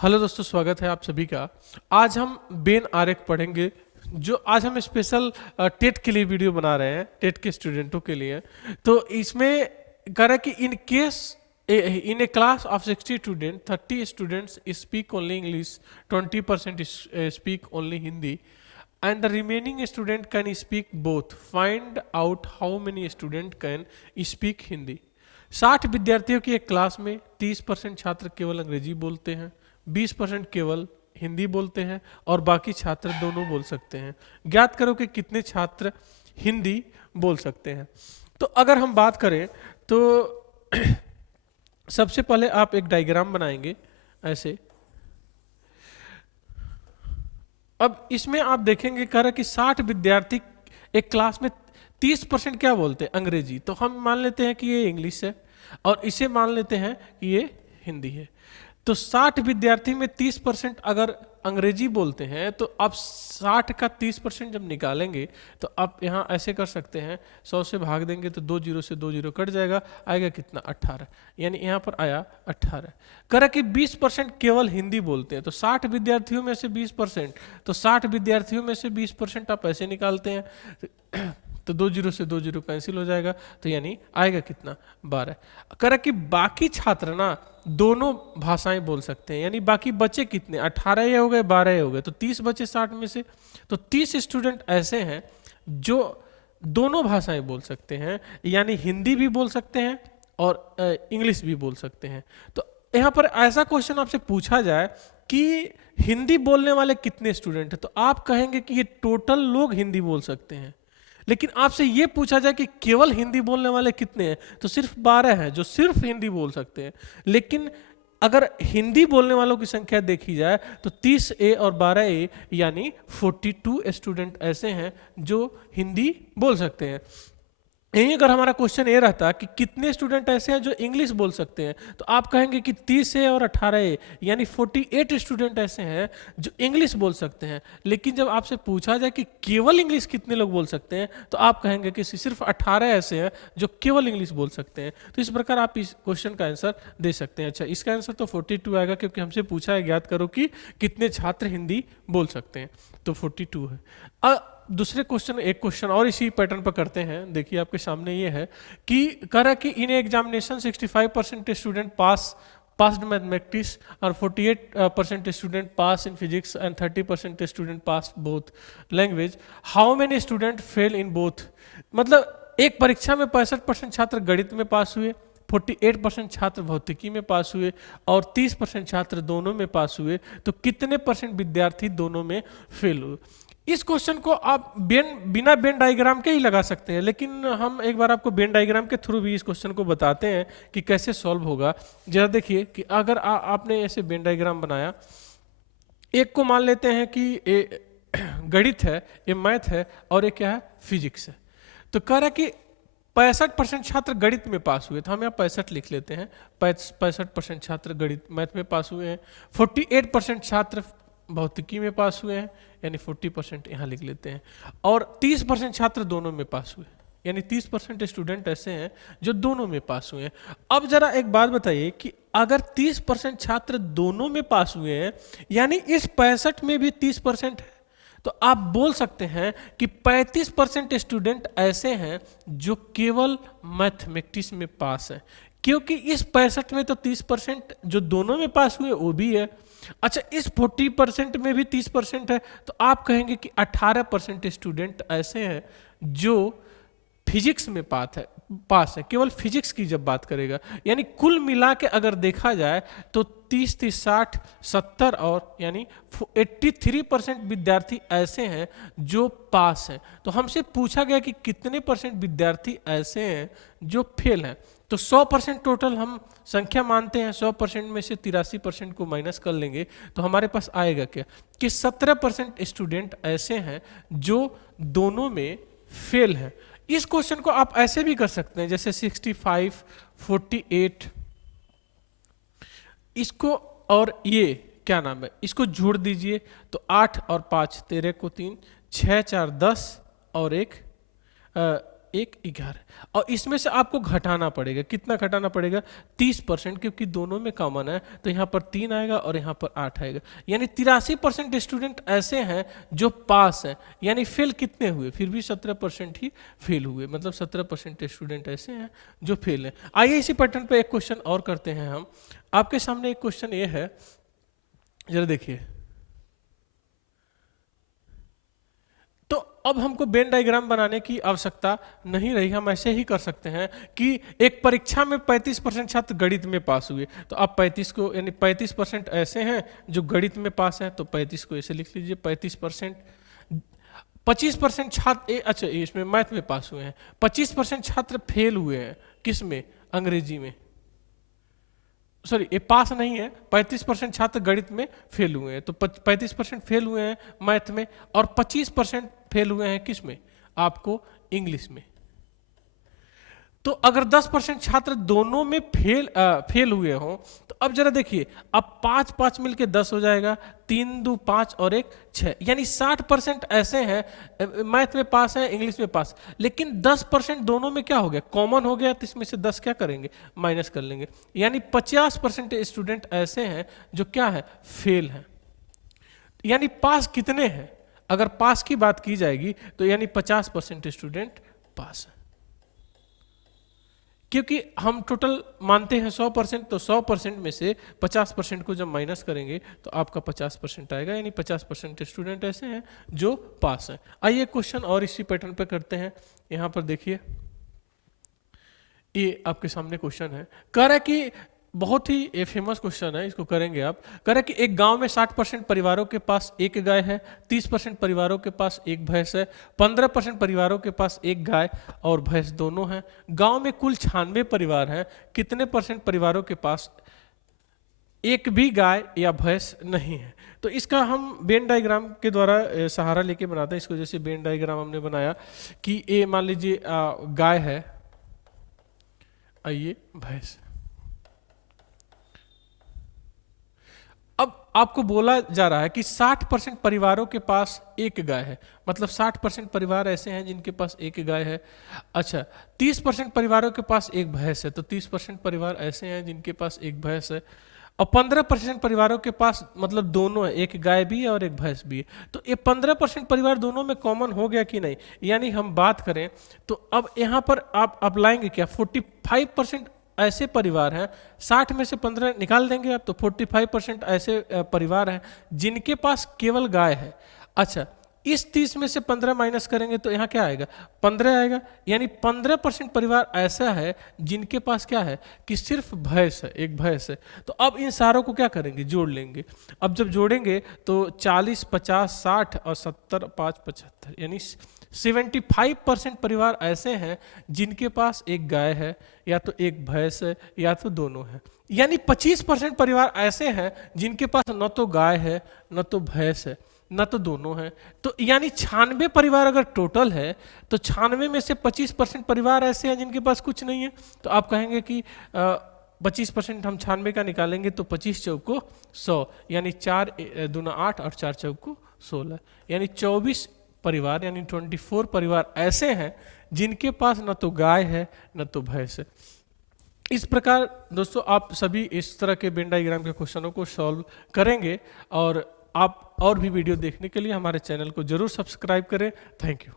Hello दोस्तों, स्वागत है आप सभी का। आज हम बेन आरेख पढ़ेंगे। जो आज हम स्पेशल टेट के लिए वीडियो बना रहे हैं, टेट के स्टूडेंटों के लिए। तो इसमें कह रहा है कि in case in A class of 60 student 30 students speak only English, 20% speak only Hindi and the remaining student can speak both. Find out how many student can speak Hindi. 60 विद्यार्थियों की एक क्लास में 30% छात्र केवल अंग्रेजी बोलते हैं, 20% केवल हिंदी बोलते हैं और बाकी छात्र दोनों बोल सकते हैं। ज्ञात करो कि कितने छात्र हिंदी बोल सकते हैं। तो अगर हम बात करें तो सबसे पहले आप एक डायग्राम बनाएंगे ऐसे। अब इसमें आप देखेंगे कह रहा कि 60 विद्यार्थी एक क्लास में 30% क्या बोलते हैं? अंग्रेजी। तो हम मान लेते हैं कि ये इंग्लिश है और इसे मान लेते हैं कि ये हिंदी है। तो 60 विद्यार्थी में 30% अगर अंग्रेजी बोलते हैं तो अब 60 का 30% जब निकालेंगे तो आप यहाँ ऐसे कर सकते हैं, 100 से भाग देंगे तो 2 जीरो से 2 जीरो कट जाएगा, आएगा कितना? 18। यानी यहाँ पर आया 18। कह कि 20% केवल हिंदी बोलते हैं। तो 60 विद्यार्थियों में से 20%, तो 60 विद्यार्थियों में से 20% आप ऐसे निकालते हैं तो 2 जीरो से 2 जीरो कैंसिल हो जाएगा, तो यानी आएगा कितना? 12। कह कि बाकी छात्र ना दोनों भाषाएं बोल सकते हैं। यानी बाकी बचे कितने? 18 ये हो गए, 12 ये हो गए, तो 30 बचे 60 में से। तो 30 स्टूडेंट ऐसे हैं जो दोनों भाषाएं बोल सकते हैं, यानी हिंदी भी बोल सकते हैं और इंग्लिश भी बोल सकते हैं। तो यहाँ पर ऐसा क्वेश्चन आपसे पूछा जाए कि हिंदी बोलने वाले कितने स्टूडेंट हैं, तो आप कहेंगे कि ये टोटल लोग हिंदी बोल सकते हैं। लेकिन आपसे ये पूछा जाए कि केवल हिंदी बोलने वाले कितने हैं, तो सिर्फ 12 हैं जो सिर्फ हिंदी बोल सकते हैं। लेकिन अगर हिंदी बोलने वालों की संख्या देखी जाए तो 30A और 12A यानी 42 स्टूडेंट ऐसे हैं जो हिंदी बोल सकते हैं। यही अगर हमारा क्वेश्चन ये रहता कि कितने स्टूडेंट ऐसे हैं जो इंग्लिश बोल सकते हैं, तो आप कहेंगे कि 30A और 18A यानी 48 स्टूडेंट ऐसे हैं जो इंग्लिश बोल सकते हैं। लेकिन जब आपसे पूछा जाए कि केवल इंग्लिश कितने लोग बोल सकते हैं, तो आप कहेंगे कि सिर्फ 18 ऐसे हैं जो केवल इंग्लिश बोल सकते हैं। तो इस प्रकार आप इस क्वेश्चन का आंसर दे सकते हैं। अच्छा, इसका आंसर तो 42 आएगा, क्योंकि हमसे पूछा है ज्ञात करो कि कितने छात्र हिंदी बोल सकते हैं, तो 42 है। दूसरे क्वेश्चन, एक क्वेश्चन और इसी पैटर्न पर करते हैं। देखिए आपके सामने ये है कि कह रहा है कि in examination 65% student passed mathematics और 48% student pass in physics and 30% student pass both language. How many student fail in both? मतलब एक परीक्षा में 65% छात्र गणित में पास हुए, 48% छात्र भौतिकी में पास हुए और 30% छात्र दोनों में पास हुए, तो कितने परसेंट विद्यार्थी दोनों में फेल हुए? इस क्वेश्चन को आप बिना बेन डायग्राम के ही लगा सकते हैं, लेकिन हम एक बार आपको बेन डायग्राम के थ्रू भी इस क्वेश्चन को बताते हैं कि कैसे सॉल्व होगा। जरा देखिए कि अगर आपने ऐसे बेन डायग्राम बनाया, एक को मान लेते हैं कि गणित है, ये मैथ है और ये क्या है? फिजिक्स है। तो कह रहा है कि 65% छात्र गणित में पास हुए, तो हम यहाँ 65 लिख लेते हैं। 65% छात्र गणित मैथ में पास हुए हैं। 48% छात्र भौतिकी में पास हुए हैं, यानी 40% यहाँ लिख लेते हैं। और 30% छात्र दोनों में पास हुए, यानी 30% स्टूडेंट ऐसे हैं जो दोनों में पास हुए हैं। अब जरा एक बात बताइए कि अगर 30% छात्र दोनों में पास हुए हैं, यानी इस 65 में भी 30% है, तो आप बोल सकते हैं कि 35% स्टूडेंट ऐसे हैं जो केवल मैथमेटिक्स में पास हैं, क्योंकि इस 65 में तो 30% जो दोनों में पास हुए वो भी है। अच्छा, इस 40% में भी 30% है, तो आप कहेंगे कि 18% स्टूडेंट ऐसे हैं जो फिजिक्स में पास है, केवल फिजिक्स की जब बात करेगा। यानी कुल मिला के अगर देखा जाए तो 30, 30, 60, 70 और यानी 83% विद्यार्थी ऐसे हैं जो पास हैं। तो हमसे पूछा गया कि कितने परसेंट विद्यार्थी ऐसे हैं जो फेल हैं। तो 100% टोटल हम संख्या मानते हैं, 100% में से 83% को माइनस कर लेंगे तो हमारे पास आएगा क्या कि 17% स्टूडेंट ऐसे हैं जो दोनों में फेल हैं। इस क्वेश्चन को आप ऐसे भी कर सकते हैं, जैसे 65, 48, इसको और ये क्या नाम है, इसको जोड़ दीजिए तो 8 और 5 13 को 3, 6 4 10 और एक 1 11, और इसमें से आपको घटाना पड़ेगा, कितना घटाना पड़ेगा 30%, क्योंकि दोनों में कॉमन है, तो यहाँ पर 3 आएगा और यहाँ पर 8 आएगा, यानी 83% स्टूडेंट ऐसे हैं जो पास हैं, यानी फेल कितने हुए, फिर भी 17% ही फेल हुए, मतलब 17% स्टूडेंट ऐसे हैं जो फेल हैं। आइए इसी पैटर्न पे एक क्वेश्चन और करते हैं हम। आपके सामने एक क्वेश्चन ये है, जरा देखिए। तो अब हमको वेन डायग्राम बनाने की आवश्यकता नहीं रही, हम ऐसे ही कर सकते हैं कि एक परीक्षा में 35% छात्र गणित में पास हुए, तो आप 35 को, यानी 35% ऐसे हैं जो गणित में पास हैं, तो 35 को ऐसे लिख लीजिए 35%। 25% छात्र अच्छा इसमें मैथ में पास हुए हैं, 25% छात्र फेल हुए हैं, किस में, अंग्रेजी में, सॉरी ये पास नहीं है, 35% छात्र गणित में फेल हुए हैं, तो 35% फेल हुए हैं मैथ में, और 25% फेल हुए हैं किस में, आपको इंग्लिश में। तो अगर 10% छात्र दोनों में फेल हुए हों, तो अब जरा देखिए, अब 5 मिलके 10 हो जाएगा, 3 2 5 और 1 6, यानी 60% ऐसे हैं मैथ में पास हैं, इंग्लिश में पास, लेकिन 10% दोनों में क्या हो गया, कॉमन हो गया, तो इसमें से 10 क्या करेंगे, माइनस कर लेंगे, यानी 50% स्टूडेंट ऐसे हैं जो क्या है, फेल हैं। यानी पास कितने हैं, अगर पास की बात की जाएगी तो यानी 50% स्टूडेंट पास है, क्योंकि हम टोटल मानते हैं 100%, तो 100% में से 50% को जब माइनस करेंगे तो आपका 50% आएगा, यानी 50% स्टूडेंट ऐसे हैं जो पास हैं। आइए क्वेश्चन और इसी पैटर्न पे करते हैं। यहाँ पर देखिए, ये आपके सामने क्वेश्चन है, कह रहा है कि बहुत ही फेमस क्वेश्चन है, इसको करेंगे आप। कह रहा है कि एक गांव में 60% परिवारों के पास एक गाय है, 30% परिवारों के पास एक भैंस है, 15% परिवारों के पास एक गाय और भैंस दोनों हैं। गांव में कुल 96 परिवार हैं, कितने % परिवारों के पास एक भी गाय या भैंस नहीं है। तो इसका हम वेन डायग्राम के द्वारा सहारा लेके बनाते हैं इसको। जैसे वेन डायग्राम हमने बनाया कि ये मान लीजिए गाय है, आइए भैंस। अब आपको बोला जा रहा है कि 60% परिवारों के पास एक गाय है, मतलब 60% परिवार ऐसे हैं जिनके पास एक गाय है। अच्छा, 30% परिवारों के पास एक भैंस है, तो 30% परिवार ऐसे हैं जिनके पास एक भैंस है, और 15% परिवारों के पास मतलब दोनों है, एक गाय भी है और एक भैंस भी है। तो ये 15% परिवार दोनों में कॉमन हो गया कि नहीं, यानी हम बात करें तो अब यहाँ पर आप लाएंगे क्या, 45% ऐसे परिवार हैं, 60 में से 15 निकाल देंगे आप, तो 45% ऐसे परिवार हैं जिनके पास केवल गाय है। अच्छा, इस 30 में से 15 माइनस करेंगे तो यहाँ क्या आएगा, 15 आएगा, यानी 15% परिवार ऐसा है जिनके पास क्या है कि सिर्फ भैंस है, एक भैंस है। तो अब इन सारों को क्या करेंगे, जोड़ लेंगे। अब जब जोड़ेंगे तो 40 50 60 और 70 5 75, यानी 75% परिवार ऐसे हैं जिनके पास एक गाय है, या तो एक भैंस है, या तो दोनों है। यानी 25% परिवार ऐसे हैं जिनके पास न तो गाय है, न तो भैंस है, न तो दोनों हैं। तो यानी 96 परिवार अगर टोटल है, तो 96 में से 25% परिवार ऐसे हैं जिनके पास कुछ नहीं है। तो आप कहेंगे कि 25% हम 96 का निकालेंगे तो 25 चौको 100, यानी 4 दूना 8 और 4 चौको 16, यानी 24 परिवार, यानी 24 परिवार ऐसे हैं जिनके पास न तो गाय है न तो भैंस है। इस प्रकार दोस्तों आप सभी इस तरह के वेन डायग्राम के क्वेश्चनों को सॉल्व करेंगे, और आप और भी वीडियो देखने के लिए हमारे चैनल को जरूर सब्सक्राइब करें। Thank you.